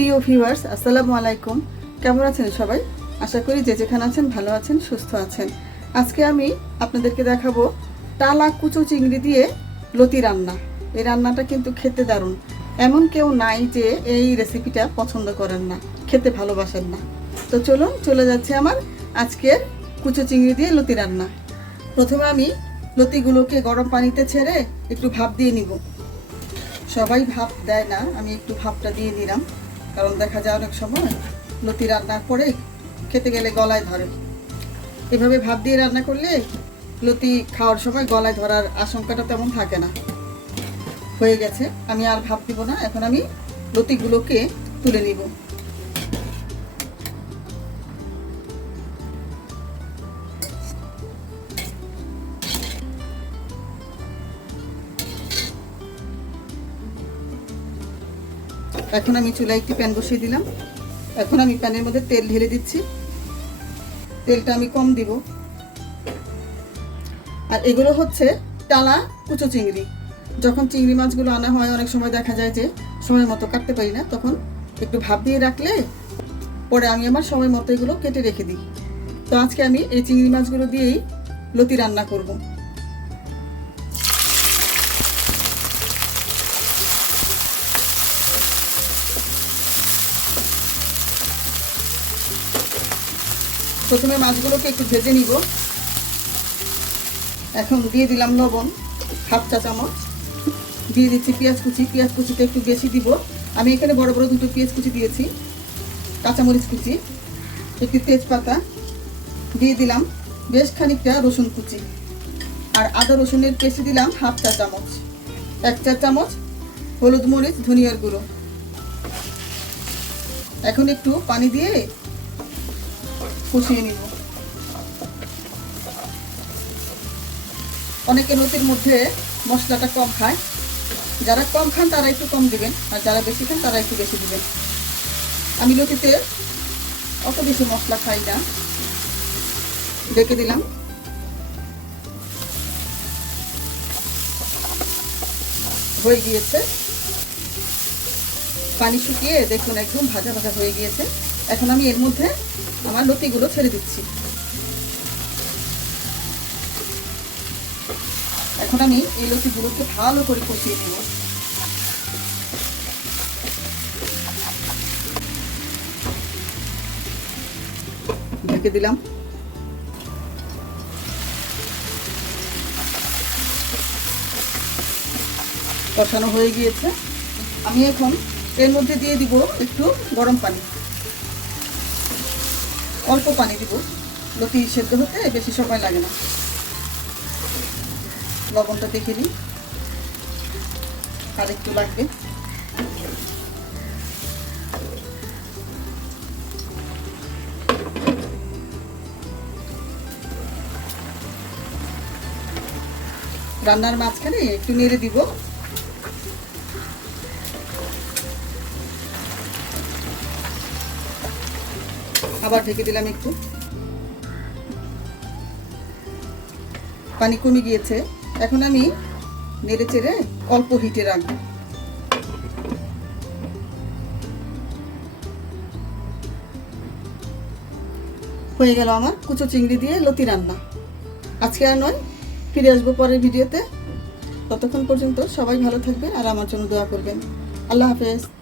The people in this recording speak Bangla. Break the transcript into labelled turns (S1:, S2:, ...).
S1: প্রিয় ভিউয়ার্স, আসসালামু আলাইকুম। কেমন আছেন সবাই? আশা করি যে যেখানে আছেন ভালো আছেন, সুস্থ আছেন। আজকে আমি আপনাদেরকে দেখাবো টালা কুচো চিংড়ি দিয়ে লতি রান্না। এই রান্নাটা কিন্তু খেতে দারুণ। এমন কেউ নাই যে এই রেসিপিটা পছন্দ করেন না, খেতে ভালোবাসেন না। তো চলুন, চলে যাচ্ছে আমার আজকের কুচো চিংড়ি দিয়ে লতি রান্না। প্রথমে আমি লতিগুলোকে গরম পানিতে ছেড়ে একটু ভাপ দিয়ে নিব। সবাই ভাপ দেয় না, আমি একটু ভাপটা দিয়ে দিলাম কারণ দেখা যায় অনেক সময় লতি রান্না করে খেতে গেলে গলায় ধরে। এভাবে ভাত দিয়ে রান্না করলে লতি খাওয়ার সময় গলায় ধরার আশঙ্কাটা তেমন থাকে না। হয়ে গেছে, আমি আর ভাব দিব না, এখন আমি লতিগুলোকে তুলে নিব। এখন আমি চুলায় একটি প্যান বসিয়ে দিলাম। এখন আমি প্যানের মধ্যে তেল ঢেলে দিচ্ছি। তেলটা আমি কম দিব। আর এগুলো হচ্ছে টালা কুচো চিংড়ি। যখন চিংড়ি মাছগুলো আনা হয়, অনেক সময় দেখা যায় যে সময় মতো কাটতে পারি না। তখন একটু ভাপ দিয়ে রাখলে পরে আমি আমার সময় মতো এগুলো কেটে রেখে দিই। তো আজকে আমি এই চিংড়ি মাছগুলো দিয়েই লতি রান্না করব। প্রথমে মাছগুলোকে একটু ভেজে নিব। এখন দিয়ে দিলাম লবণ, হাফ চা চামচ। দিয়ে দিচ্ছি পেঁয়াজ কুচি, পেঁয়াজ কুচিটা একটু বেশি দিব। আমি এখানে বড় বড় দুটো পেঁয়াজ কুচি দিয়েছি, কাঁচামরিচ কুচি, একটি তেজপাতা। দিয়ে দিলাম বেশ খানিকটা রসুন কুচি। আর আদা রসুনের পেস্ট দিলাম হাফ চা চামচ। এক চা চামচ হলুদ মরিচ, ধনিয়ার গুঁড়ো। এখন একটু পানি দিয়ে কষিয়ে নিব। অনেকে নতির মধ্যে মশলাটা কম খায়। যারা কম খান, তারা একটু কম দেবেন। আর যারা বেশি খান, তারা একটু বেশি দিবেন। আমি লতিতে অত বেশি মশলা খাই না। ডেকে দিলাম। হয়ে গিয়েছে। পানি শুকিয়ে দেখুন, একদম ভাজা ভাজা হয়ে গিয়েছে। এখন আমি এর মধ্যে আমার লতিগুলো ছেড়ে দিচ্ছি। এখন আমি এই লতিগুলোকে ভালো করে কষিয়ে নেব। ঢেকে দিলাম। কষানো হয়ে গিয়েছে। আমি এখন এর মধ্যে দিয়ে দিব একটু গরম পানি। অল্প পানি দিব। লতি সেদ্ধ হতে বেশি সময় লাগে না। লবণটা দেখে দিই আর একটু লাগবে। রান্নার মাঝখানে একটু নেড়ে দিব। আবার ঢেকে দিলাম একটু। পানি কমে গিয়েছে। এখন আমি নেড়ে চেড়ে অল্প হিটে রাখব। হয়ে গেল আমার কুচো চিংড়ি দিয়ে লতি রান্না। আজকে আর নয়, ফিরে আসব পরের ভিডিওতে। ততক্ষণ পর্যন্ত সবাই ভালো থাকবেন আর আমার জন্য দোয়া করবেন। আল্লাহ হাফেজ।